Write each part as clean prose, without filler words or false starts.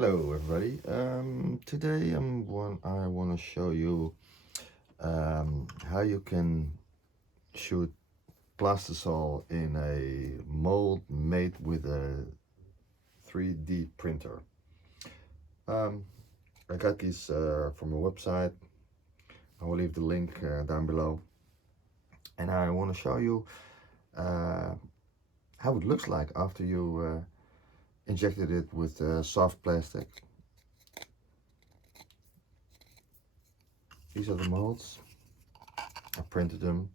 Hello everybody. Today I want to show you how you can shoot plastisol in a mold made with a 3D printer. I got these from a website. I will leave the link down below, and I want to show you how it looks like after you injected it with soft plastic. These are the molds. I printed them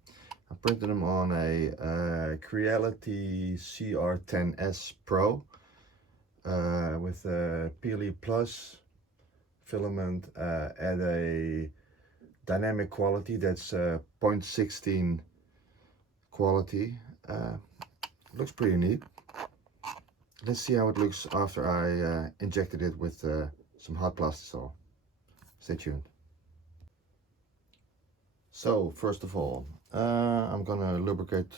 on a Creality Cr-10S Pro with a PLE Plus filament at a dynamic quality that's 0.16 quality. Looks pretty neat. Let's see how it looks after I injected it with some hot plastisol. Stay tuned. So first of all, I'm gonna lubricate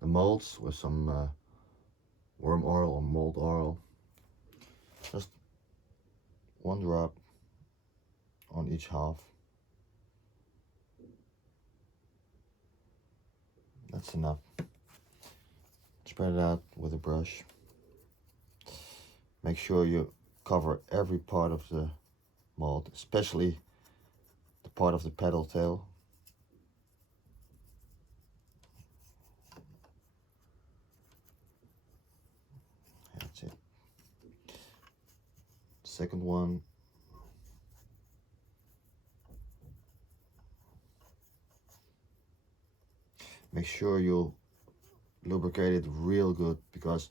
the molds with some worm oil or mold oil. Just one drop on each half. That's enough. Spread it out with a brush. Make sure you cover every part of the mold, especially the part of the pedal tail. That's it. Second one. Make sure you lubricate it real good, because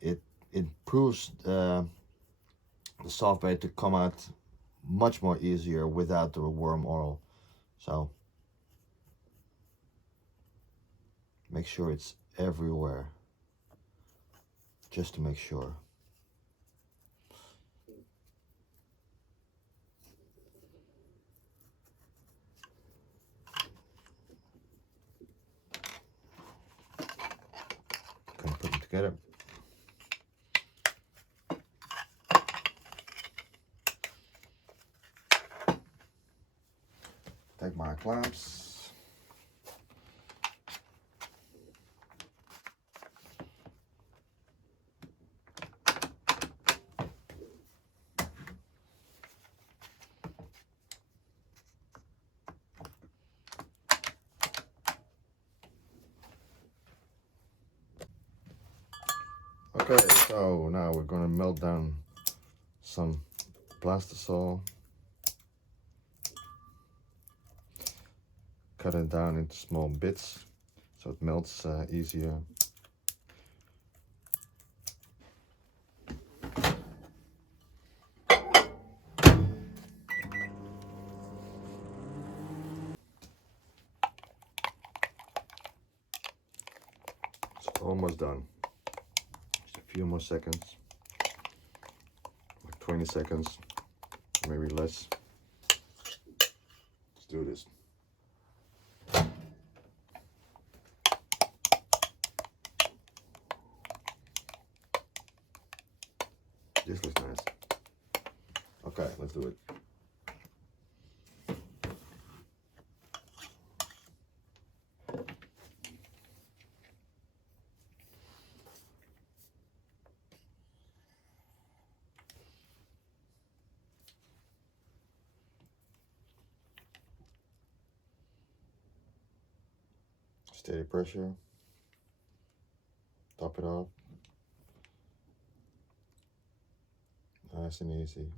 it improves the soft bait to come out much more easier without the worm oil. So make sure it's everywhere, just to make sure. Gonna put them together. Take my clamps. Okay, so now we're gonna melt down some plastisol. Cut it down into small bits so it melts easier. It's almost done. Just a few more seconds, like 20 seconds, maybe less. Let's do this. This looks nice. Okay, let's do it. Steady pressure. Top it off. Nice and easy.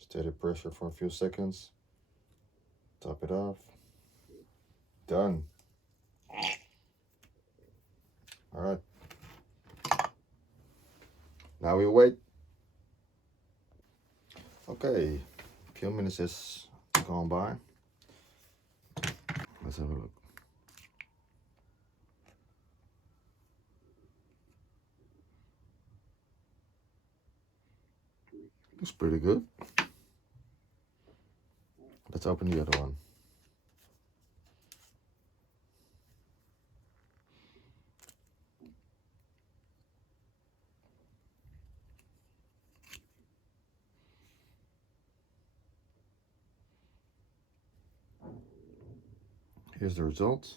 Steady pressure for a few seconds. Top it off. Done. All right. Now we wait. Okay, a few minutes has gone by. Let's have a look. Looks pretty good. Let's open the other one. here's the result.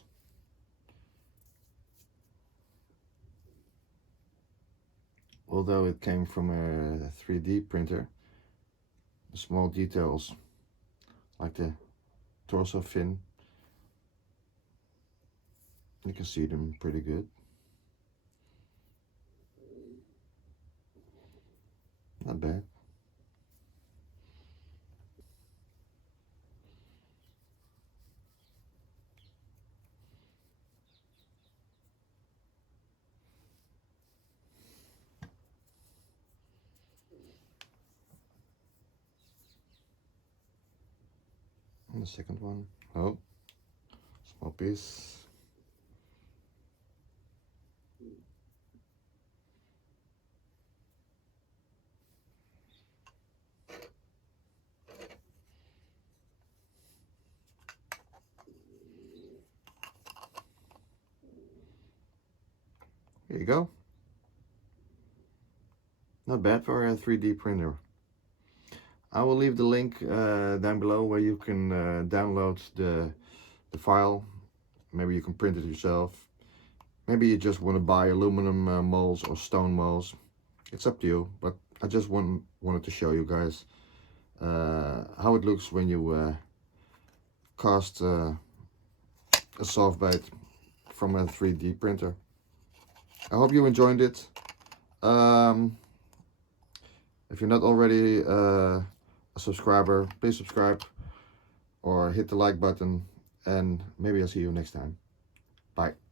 Although it came from a 3D printer, the small details like the torso fin, you can see them pretty good. Not bad. And the second one, oh, small piece. Here you go. Not bad for a 3D printer. I will leave the link down below where you can download the file. Maybe you can print it yourself. Maybe you just want to buy aluminum molds or stone molds. It's up to you, but I just wanted to show you guys how it looks when you cast a soft bait from a 3D printer. I hope you enjoyed it. If you're not already a subscriber, please subscribe or hit the like button, and maybe I'll see you next time. Bye.